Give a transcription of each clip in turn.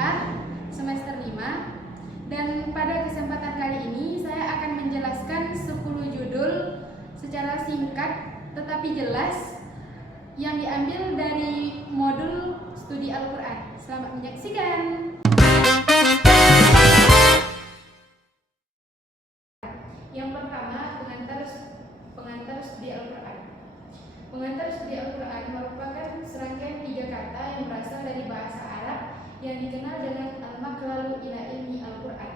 A semester 5. Dan pada kesempatan kali ini saya akan menjelaskan 10 judul secara singkat tetapi jelas yang diambil dari modul studi Al-Quran. Selamat menyaksikan. Yang pertama, pengantar studi Al-Quran. Pengantar studi Al-Quran merupakan serangkaian 3 kata yang berasal dari bahasa Arab yang dikenal dengan al-maqlalu ila ilmi Al-Quran.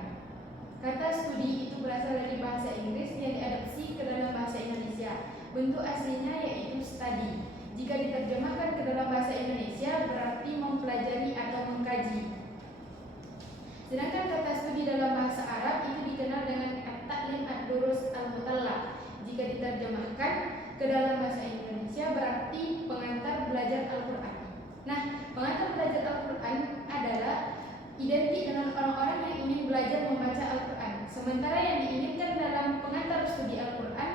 Kata studi itu berasal dari bahasa Inggris yang diadopsi ke dalam bahasa Indonesia. Bentuk aslinya yaitu study. Jika diterjemahkan ke dalam bahasa Indonesia berarti mempelajari atau mengkaji. Sedangkan kata studi dalam bahasa Arab itu dikenal dengan at-ta'lim ad-durus al-mutalla. Jika diterjemahkan ke dalam bahasa Indonesia berarti pengantar belajar Al-Quran. Nah, pengantar belajar Al-Quran adalah identik dengan orang-orang yang ingin belajar membaca Al-Quran. Sementara yang diinginkan dalam pengantar studi Al-Quran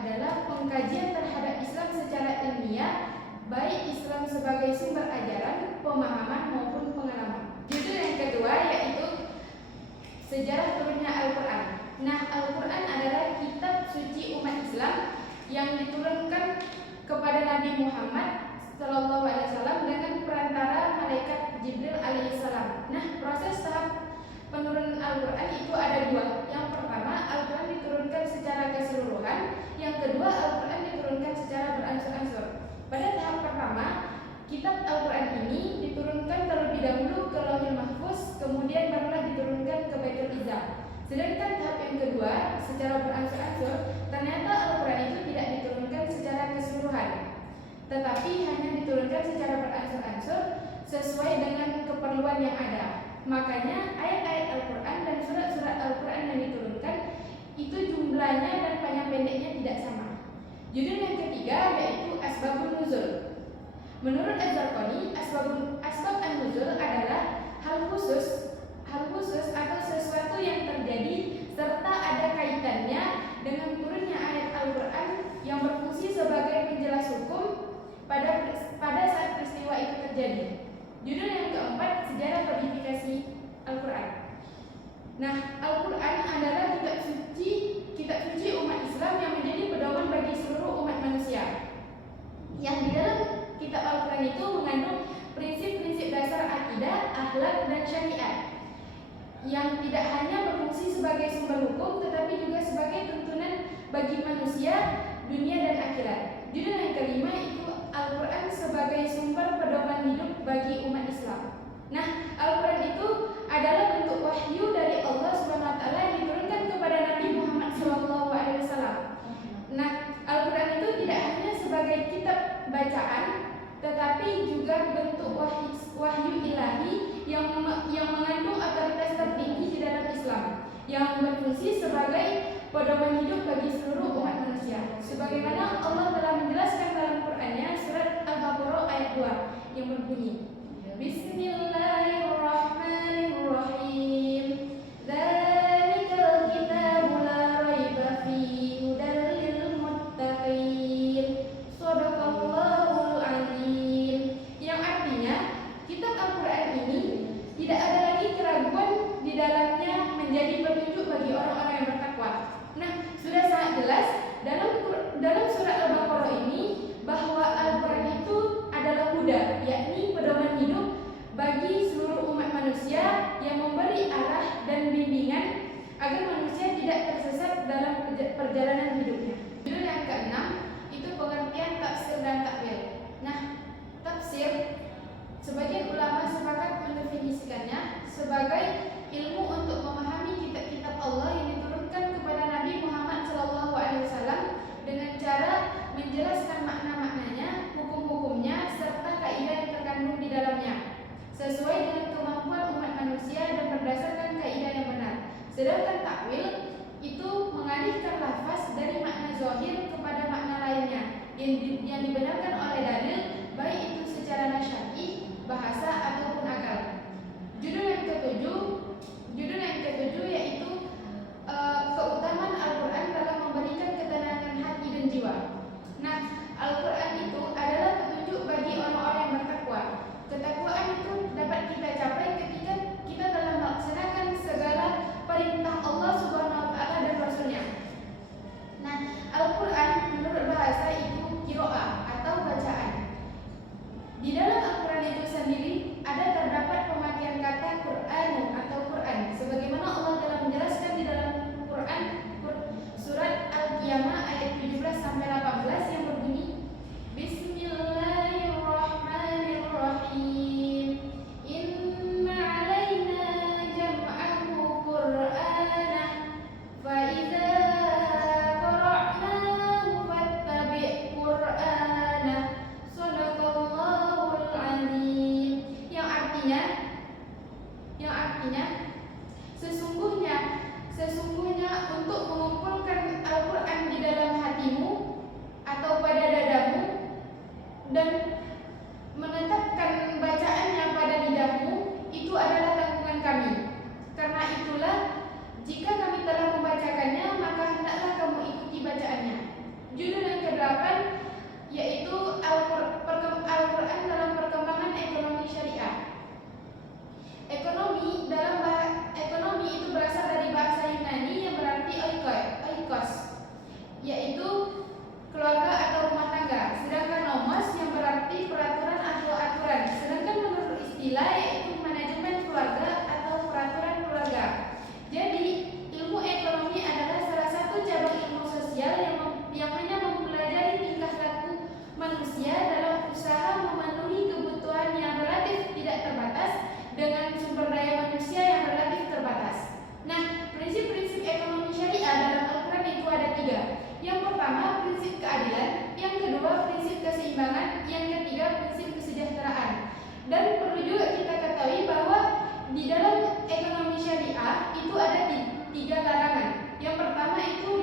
adalah pengkajian terhadap Islam secara ilmiah, baik Islam sebagai sumber ajaran, pemahaman maupun pengalaman. Judul yang kedua yaitu sejarah turunnya Al-Quran. Nah, Al-Quran adalah kitab suci umat Islam yang diturunkan kepada Nabi Muhammad SAW dengan perantara malaikat Jibril alaihissalam. Nah, proses tahap penurunan Al-Quran itu ada 2. Yang pertama, Al-Quran diturunkan secara keseluruhan. Yang kedua, Al-Quran diturunkan secara beransur-ansur. Pada tahap pertama, kitab Al-Quran ini diturunkan terlebih dahulu ke Lauhul Mahfuz, kemudian barulah diturunkan ke Baitul Izzah. Sedangkan tahap yang kedua, secara beransur-ansur, ternyata Al-Quran itu tidak diturunkan secara keseluruhan, tetapi hanya diturunkan secara beransur-ansur sesuai dengan keperluan yang ada. Makanya ayat-ayat Al-Quran dan surat-surat Al-Quran yang diturunkan itu jumlahnya dan panjang pendeknya tidak sama. Judul yang ketiga yaitu Asbabun Nuzul. Menurut Az-Zarqani, asbab an-nuzul adalah hal khusus atau sesuatu yang terjadi serta ada kaitannya dengan turunnya ayat Al-Quran yang berfungsi sebagai penjelas hukum pada saat peristiwa itu terjadi. Judul yang keempat, sejarah kodifikasi Al-Quran. Nah, Al-Quran adalah kitab suci umat Islam yang menjadi pedoman bagi seluruh umat manusia. Yang di dalam kitab Al-Quran itu mengandung prinsip-prinsip dasar akidah, akhlak, dan syariat yang tidak hanya berfungsi sebagai sumber hukum tetapi juga sebagai tuntunan bagi manusia, dunia, dan akhirat. Judul yang kelima itu Al-Quran sebagai sumber pedoman hidup bagi umat Islam. Nah, Al-Quran itu adalah bentuk wahyu dari Allah SWT yang diturunkan kepada Nabi Muhammad SAW. Nah, Al-Quran itu tidak hanya sebagai kitab bacaan, tetapi juga bentuk wahyu ilahi yang mengandung otoritas tertinggi di dalam Islam, yang berfungsi sebagai pedoman hidup bagi seluruh umat manusia. Sebagaimana Allah telah menjelaskan dalam Qur'annya surat Al-Baqarah ayat 2 yang berbunyi, Bismillahirrahmanirrahim. Dzalikal kitabu la raiba fihi hudal lil muttaqin. Shadaqallahul azim. Yang artinya, kitab Al-Qur'an ini tidak ada lagi keraguan di dalamnya menjadi petunjuk bagi orang-orang yang bertakwa. Nah, sudah sangat jelas dalam surat Al-Baqarah ini bahwa Al-Quran itu adalah huda, yakni pedoman hidup bagi seluruh umat manusia yang memberi arah dan bimbingan agar manusia tidak tersesat dalam perjalanan hidupnya. Judul yang keenam itu pengertian tafsir dan takwil. Nah, tafsir sebagian ulama sepakat mendefinisikannya sebagai ilmu untuk memahami kitab-kitab Allah yang diturunkan kepada Nabi Muhammad SAW dengan cara menjelaskan makna-maknanya, hukum-hukumnya, serta kaidah yang terkandung di dalamnya sesuai dengan kemampuan umat manusia dan berdasarkan kaidah yang benar. Sedangkan takwil itu mengalihkan lafaz dari makna zahir kepada makna lainnya yang dibenarkan oleh dalil, baik itu secara nasyari, bahasa ataupun akal. Judul yang ketujuh yaitu keutamaan Al-Quran dalam memberikan ketenangan hati dan jiwa. Nah, Al-Quran itu adalah petunjuk bagi orang-orang yang bertakwa. Ketakwaan itu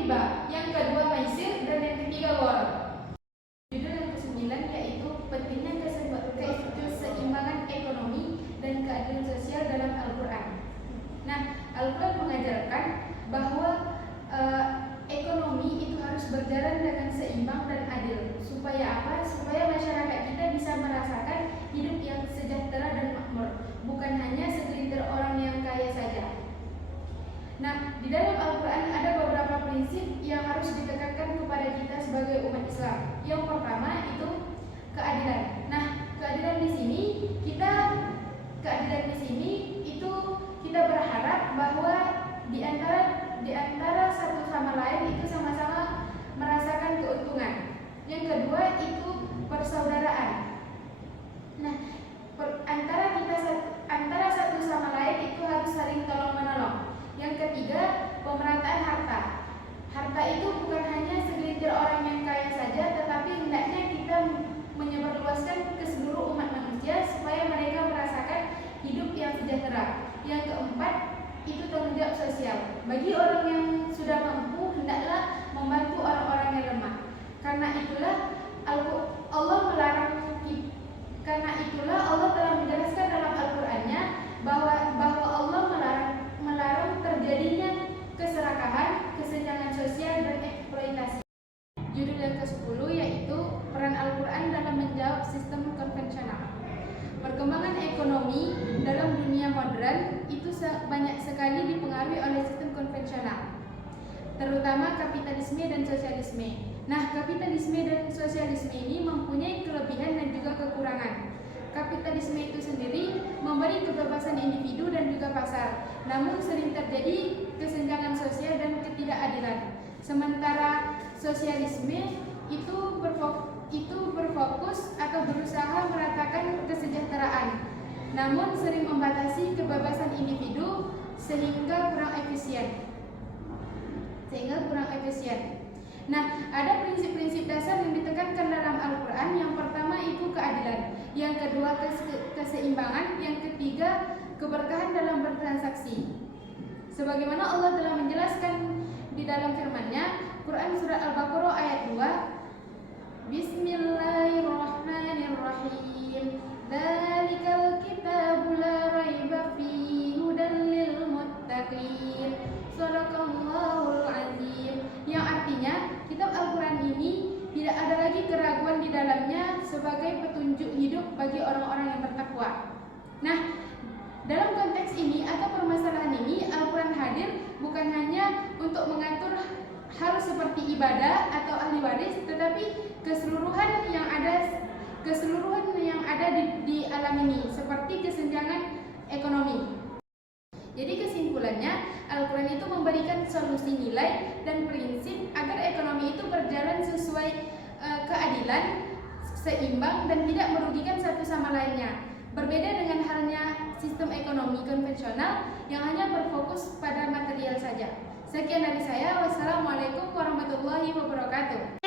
riba, yang kedua maisir, dan yang ketiga gharar. Judul yang ke-9 yaitu pentingnya keseimbangan ekonomi dan keadilan sosial dalam Al-Quran. Nah, Al-Quran mengajarkan bahwa ekonomi itu harus berjalan dengan seimbang dan adil. Supaya apa? Supaya masyarakat kita bisa merasakan hidup yang sejahtera dan makmur, bukan hanya segelintir orang yang kaya saja. Nah, di dalam Al-Quran ada beberapa prinsip yang harus ditekankan kepada kita sebagai umat Islam. Yang pertama itu keadilan. Nah, keadilan di sini itu kita berharap bahwa di antara satu sama lain itu sama-sama merasakan keuntungan. Yang kedua itu persaudaraan. Nah, antara satu sama lain itu harus saling tolong menolong. Yang ketiga, pemerataan harta. Harta itu bukan hanya segelintir orang yang kaya saja, tetapi hendaknya kita menyebarluaskan ke seluruh umat manusia supaya mereka merasakan hidup yang sejahtera. Yang keempat, itu tanggung jawab sosial. Bagi orang yang sudah mampu, hendaklah membantu orang-orang yang lemah. Karena itulah Allah telah menjelaskan dalam Al-Qur'annya bahwa Allah melarang terjadinya keserakahan, kesenjangan sosial, dan eksploitasi. Judul yang ke-10 yaitu peran Al-Quran dalam menjawab sistem konvensional. Perkembangan ekonomi dalam dunia modern itu banyak sekali dipengaruhi oleh sistem konvensional, terutama kapitalisme dan sosialisme. Nah, kapitalisme dan sosialisme ini mempunyai kelebihan dan juga kekurangan. Kapitalisme itu sendiri memberi kebebasan individu dan juga pasar, namun sering terjadi kesenjangan sosial dan ketidakadilan. Sementara sosialisme itu berfokus atau berusaha meratakan kesejahteraan, namun sering membatasi kebebasan individu sehingga kurang efisien. Nah, ada prinsip-prinsip dasar yang ditekankan dalam Al-Quran. Yang pertama itu keadilan, yang kedua keseimbangan, yang ketiga keberkahan dalam bertransaksi. Sebagaimana Allah telah menjelaskan di dalam firman-Nya, Quran surat Al-Baqarah ayat 2, Bismillahirrahmanirrahim. Dzalikal kitabu la raiba fihi hudan lil muttaqin. Shadaqallahul azim. Yang artinya, kitab Al-Quran ini tidak ada lagi keraguan di dalamnya sebagai petunjuk hidup bagi orang-orang yang bertakwa. Nah, dalam konteks ini atau permasalahan ini, Al-Quran hadir bukan hanya untuk mengatur hal seperti ibadah atau ahli waris, tetapi keseluruhan yang ada di alam ini, seperti kesenjangan ekonomi. Jadi kesimpulannya, Al-Quran itu memberikan solusi nilai dan prinsip agar ekonomi itu berjalan sesuai keadilan, seimbang, dan tidak merugikan satu sama lainnya. Berbeda dengan halnya sistem ekonomi konvensional yang hanya berfokus pada material saja. Sekian dari saya. Wassalamualaikum warahmatullahi wabarakatuh.